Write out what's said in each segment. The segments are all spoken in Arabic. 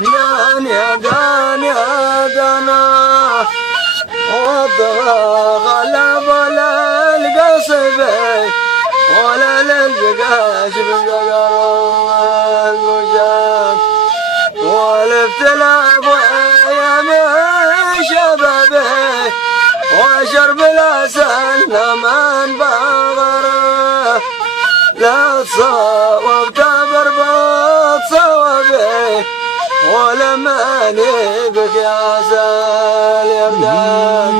يا دانا والضغى غلب ولا القصبي ولا للبقاش بقرار المجاب والابتلاء ويا من شبابي وشرب العسل من بغره لا تصوب بربط صوابي ولما بك يا سال يردان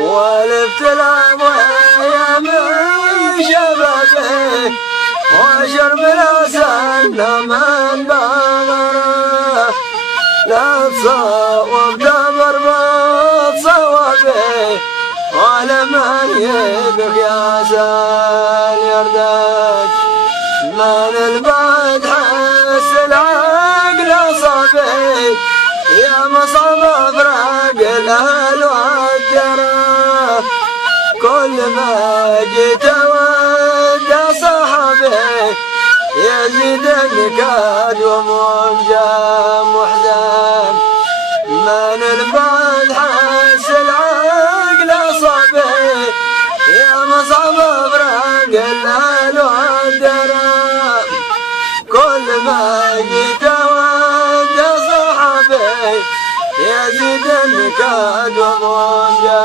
والابتلاء ويا من شبابي وشرب العسل من بغره لا تصوب بربط صوابي ولما بك يا سال يردان من البعد حس العقل صبي يا مصاب فراق الاهل والدرا كل ما جيت ود صحبي يزيد النكاد وموجه محزن من البعد حس العقل صبي يا مصاب فراق الاهل والدرا كل ما جيت ود صحبي يزيد النكاد وموجه